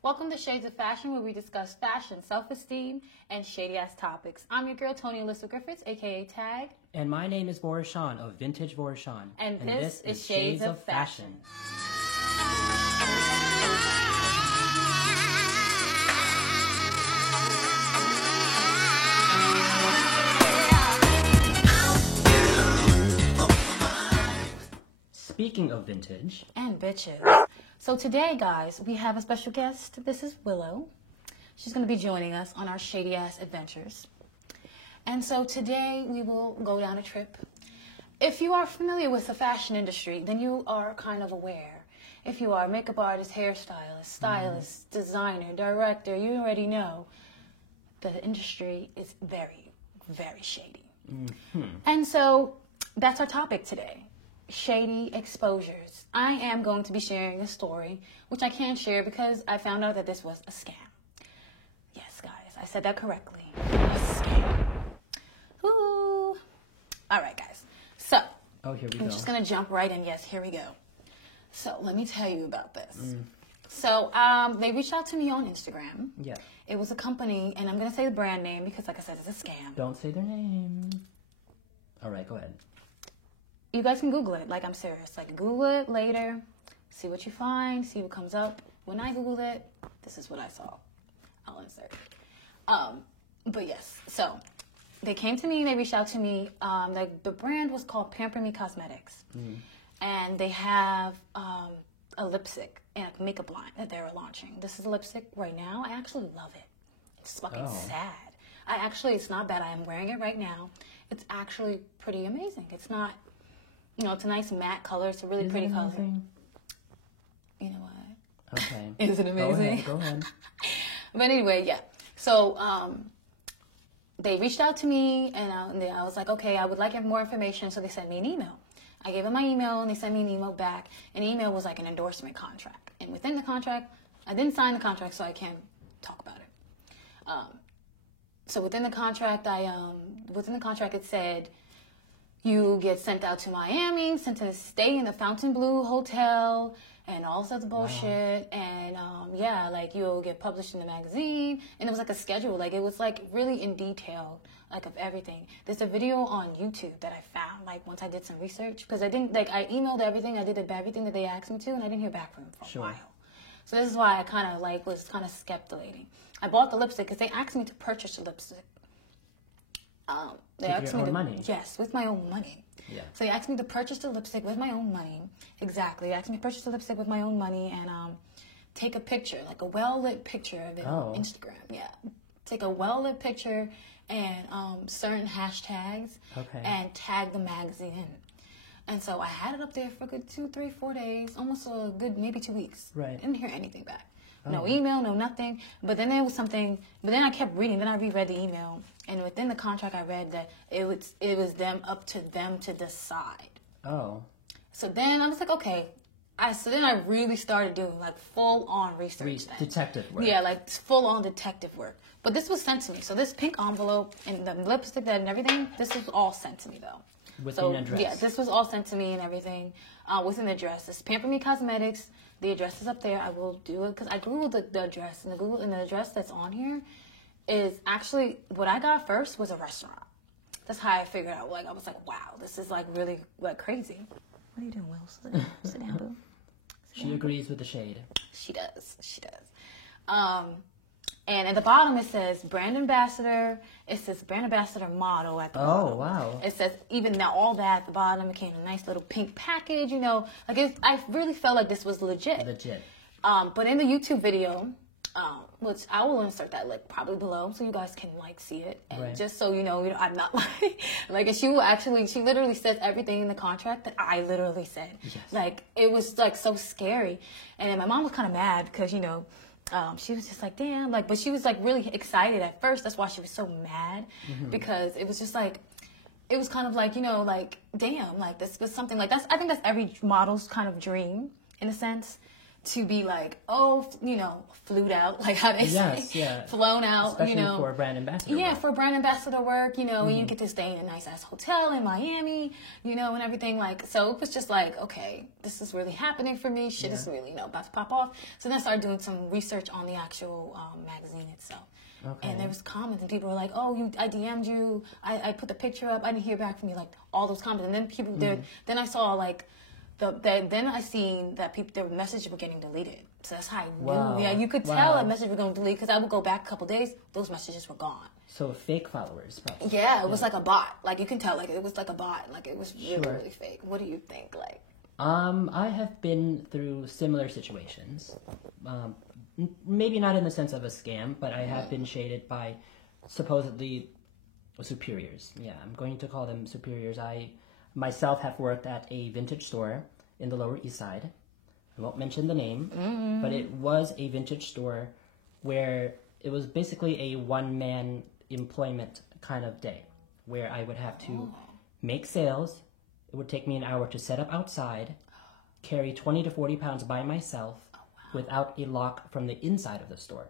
Welcome to Shades of Fashion, where we discuss fashion, self-esteem, and shady-ass topics. I'm your girl, Tony Alyssa Griffiths, a.k.a. Tag. And my name is Vorishan of Vintage Vorishan. And this is Shades of Fashion. Speaking of vintage. And bitches. So today, guys, we have a special guest. This is Willow. She's going to be joining us on our shady-ass adventures. And so today, we will go down a trip. If you are familiar with the fashion industry, then you are kind of aware. If you are a makeup artist, hairstylist, stylist, designer, director, you already know the industry is very, very shady. Mm-hmm. And so that's our topic today. Shady exposures. I am going to be sharing a story, which I can't share because I found out that this was a scam. Yes, guys, I said that correctly. A scam. Ooh. All right, guys. So, here we go. I'm just going to jump right in. Yes, here we go. So, let me tell you about this. So, they reached out to me on Instagram. Yeah. It was a company, and I'm going to say the brand name because, like I said, it's a scam. Don't say their name. All right, go ahead. You guys can Google it. Like, I'm serious. Like, Google it later. See what you find. See what comes up. When I Googled it, this is what I saw. I'll insert. But yes. So, they came to me. They reached out to me. The brand was called Pamper Me Cosmetics. And they have a lipstick and a makeup line that they were launching. This is a lipstick right now. I actually love it. It's fucking sad. It's not bad. I am wearing it right now. It's actually pretty amazing. It's not... it's a nice matte color. It's a really pretty color. You know what? Okay. Isn't it amazing? Go ahead. But anyway, yeah. So they reached out to me, and I was like, okay, I would like more information. So they sent me an email. I gave them my email, and they sent me an email back. And the email was like an endorsement contract. And within the contract, I didn't sign the contract, so I can't talk about it. So within the contract, it said, you get sent out to Miami, sent to stay in the Fontainebleau Hotel, and all sorts of bullshit. Wow. And you'll get published in the magazine. And it was like a schedule. Like, it was like really in detail, like, of everything. There's a video on YouTube that I found, like, once I did some research. Because I emailed everything. I did everything that they asked me to, and I didn't hear back from them for a while. So this is why I was kind of skepticating. I bought the lipstick because they asked me to purchase the lipstick. They asked me money? Yes, with my own money. Yeah. So they asked me to purchase the lipstick with my own money. Exactly. They asked me to purchase the lipstick with my own money and take a picture, like a well-lit picture of it on Instagram. Yeah. Take a well-lit picture and certain hashtags and tag the magazine in. And so I had it up there for a good 2, 3, 4 days, almost a good maybe 2 weeks. Right. Didn't hear anything back. No email, no nothing. But then there was something. But then I kept reading. Then I reread the email, and within the contract, I read that it was them up to them to decide. Oh. So then I was like, okay. So then I really started doing like full on research. Detective work. Yeah, like full on detective work. But this was sent to me. So this pink envelope and the lipstick and everything. This was all sent to me though. Within an address. Yeah, this was all sent to me and everything with an address. This Pamper Me Cosmetics. The address is up there. I will do it because I googled the address, and the address that's on here is actually what I got first was a restaurant. That's how I figured out. Like, I was like, wow, this is like really like crazy. What are you doing, Will? Sit down, boo. She agrees with the shade. She does. And at the bottom, it says brand ambassador. It says brand ambassador model at the bottom. Oh, wow. It says even now all that at the bottom. It came in a nice little pink package, I really felt like this was legit. But in the YouTube video, which I will insert that link probably below so you guys can see it. And just so you know, I'm not like she literally says everything in the contract that I literally said. Yes. It was so scary. And then my mom was kind of mad because, she was just like, damn, but she was really excited at first. That's why she was so mad because it was just it was kind of damn, this was something that's, I think that's every model's kind of dream in a sense to be like, oh, you know, flued out, like how they say, flown out, especially, you know, for brand ambassador work. For brand ambassador work, you know, and you get to stay in a nice ass hotel in Miami, you know, and everything. Like, so it was just like, okay, this is really happening for me. Shit is really, you know, about to pop off. So then I started doing some research on the actual magazine itself. Okay. And there was comments, and people were like, "Oh, I DM'd you. I put the picture up. I didn't hear back from you." Like all those comments, and then people did. Then I saw like. Then I seen that their messages were getting deleted. So that's how I knew. Wow. Yeah, you could tell a message was going to delete because I would go back a couple days. Those messages were gone. So fake followers, probably. Yeah, it was like a bot. Like you can tell, like it was like a bot. Like it was really fake. What do you think? Like, I have been through similar situations. Maybe not in the sense of a scam, but I have been shaded by supposedly superiors. Yeah, I'm going to call them superiors. I myself have worked at a vintage store in the Lower East Side. I won't mention the name, but it was a vintage store where it was basically a one-man employment kind of day where I would have to make sales. It would take me an hour to set up outside, carry 20 to 40 pounds by myself without a lock from the inside of the store.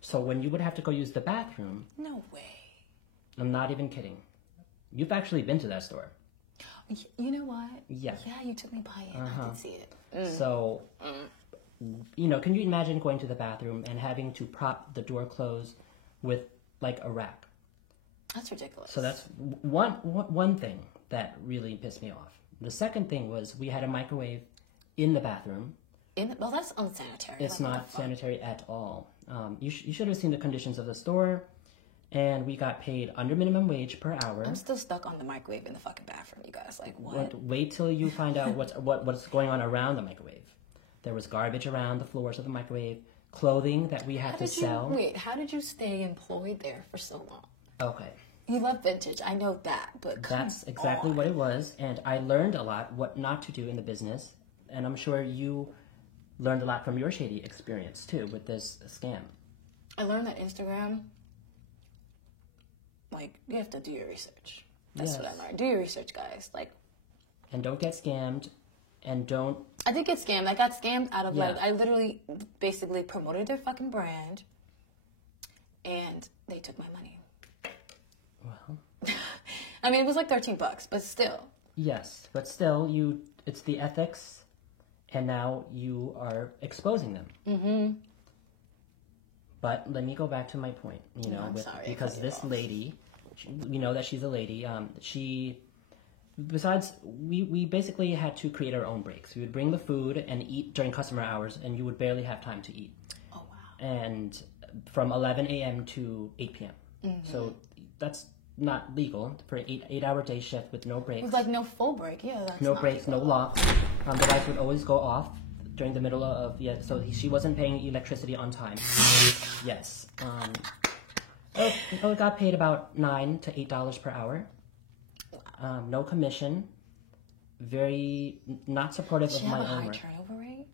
So when you would have to go use the bathroom... No way. I'm not even kidding. You've actually been to that store. You know what? Yeah. Yeah, you took me by it. I did see it. So, you know, can you imagine going to the bathroom and having to prop the door closed with, like, a rack? That's ridiculous. So that's one thing that really pissed me off. The second thing was we had a microwave in the bathroom. Well, that's unsanitary. It's not sanitary at all. You should have seen the conditions of the store. And we got paid under minimum wage per hour. I'm still stuck on the microwave in the fucking bathroom, you guys. Like, what? Wait till you find out what's going on around the microwave. There was garbage around the floors of the microwave, clothing that we had to sell. How did you stay employed there for so long? Okay. You love vintage, I know that, but that's exactly what it was. And I learned a lot what not to do in the business. And I'm sure you learned a lot from your shady experience, too, with this scam. I learned that Instagram... Like, you have to do your research. That's what I learned. Do your research, guys. Like, and don't get scammed. And don't... I did get scammed. I got scammed out of, like, I literally basically promoted their fucking brand. And they took my money. Well... I mean, it was like $13, but still. Yes, but still, it's the ethics. And now you are exposing them. Mm-hmm. But let me go back to my point, you know, because this lady, we know that she's a lady. We basically had to create our own breaks. We would bring the food and eat during customer hours, and you would barely have time to eat. Oh, wow. And from 11 a.m. to 8 p.m. Mm-hmm. So that's not legal for an 8-hour day shift with no breaks. It was like no full break, yeah. That's no breaks, legal. No locks. The lights would always go off during the middle of so she wasn't paying electricity on time. Yes. Got paid about $9 to $8 per hour. No commission. Very not supportive of my own work. High turnover rate?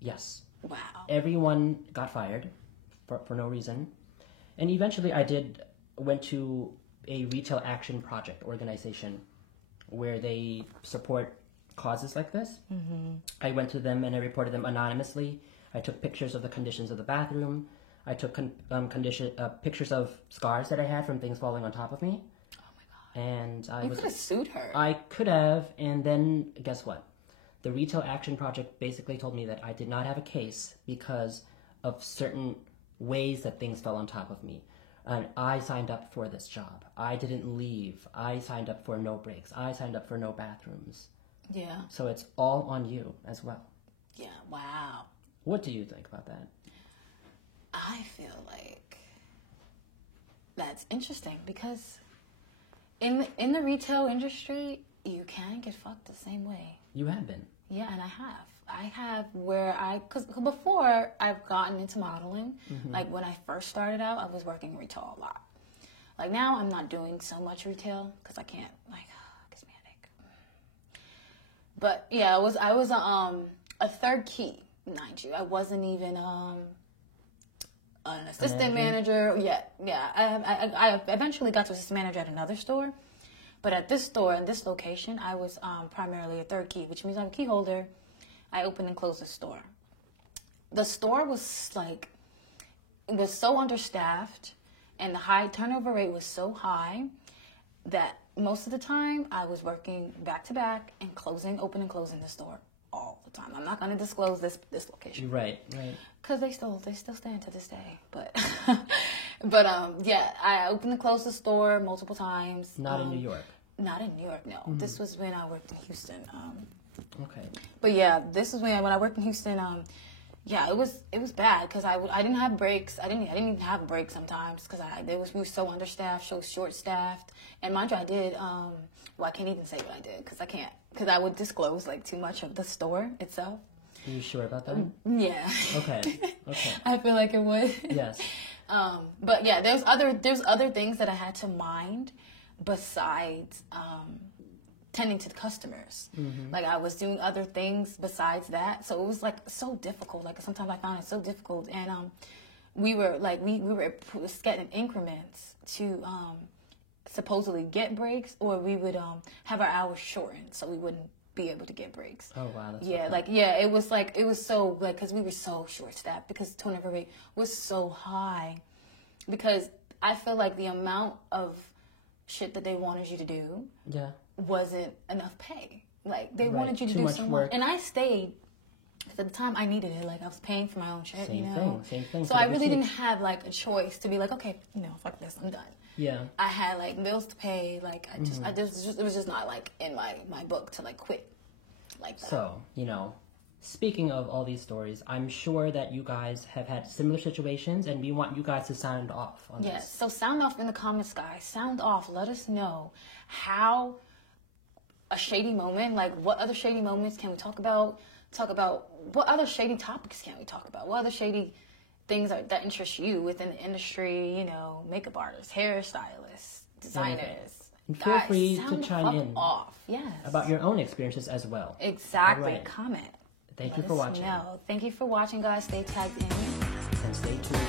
Yes. Wow. Everyone got fired for no reason, and eventually went to a retail action project organization where they support causes like this. Mm-hmm. I went to them and I reported them anonymously. I took pictures of the conditions of the bathroom. I took pictures of scars that I had from things falling on top of me. Oh my god! And you could have sued her. I could have, and then guess what? The Retail Action Project basically told me that I did not have a case because of certain ways that things fell on top of me. And I signed up for this job. I didn't leave. I signed up for no breaks. I signed up for no bathrooms. Yeah. So it's all on you as well. Yeah, wow. What do you think about that? I feel like that's interesting because in the retail industry, you can get fucked the same way. You have been. Yeah, and I have. Because before I've gotten into modeling, like when I first started out, I was working retail a lot. Like now I'm not doing so much retail because I can't, like, it gives me a headache. But yeah, I was a third key, mind you. I wasn't even an assistant manager yet. Yeah, I eventually got to assistant manager at another store. But at this store, in this location, I was primarily a third key, which means I'm a key holder. I open and close the store. the store was like, it was so understaffed, and the high turnover rate was so high that most of the time I was working back to back and open and closing the store all the time. I'm not going to disclose this location. Right. Because they still stand to this day. But yeah, I opened and closed the store multiple times. Not in New York. Not in New York, no. Mm-hmm. This was when I worked in Houston. Okay. But yeah, this is when I worked in Houston. Yeah, it was bad because I didn't have breaks. I didn't even have a break sometimes because we were so understaffed, so short staffed. And mind you, I did. Well, I can't even say what I did because I would disclose like too much of the store itself. Are you sure about that? Yeah. Okay. I feel like it would. Yes. But yeah, there's other things that I had to mind besides tending to the customers. Mm-hmm. Like I was doing other things besides that, so it was like so difficult. Like sometimes I found it so difficult, and we were getting increments to supposedly get breaks, or we would have our hours shortened so we wouldn't be able to get breaks. Oh wow, that's it was so like because we were so short staffed because the turnover rate was so high, because I feel like the amount of shit that they wanted you to do wasn't enough pay. Like they wanted you to do so much, and I stayed. At the time, I needed it. Like I was paying for my own shit, Same thing. So I really didn't have like a choice to be like, okay, fuck this, I'm done. Yeah. I had like bills to pay. Like it was just not like in my book to like quit like that. So speaking of all these stories, I'm sure that you guys have had similar situations, and we want you guys to sound off on this. Yes. So sound off in the comments, guys. Sound off. Let us know how a shady moment. Like what other shady moments can we talk about? Talk about what other shady topics can we talk about? What other shady things that interest you within the industry? Makeup artists, hairstylists, designers. And feel free to chime in Yes. about your own experiences as well. Exactly. Right. Comment. Thank you for watching. Thank you for watching, guys. Stay tagged in. And stay tuned.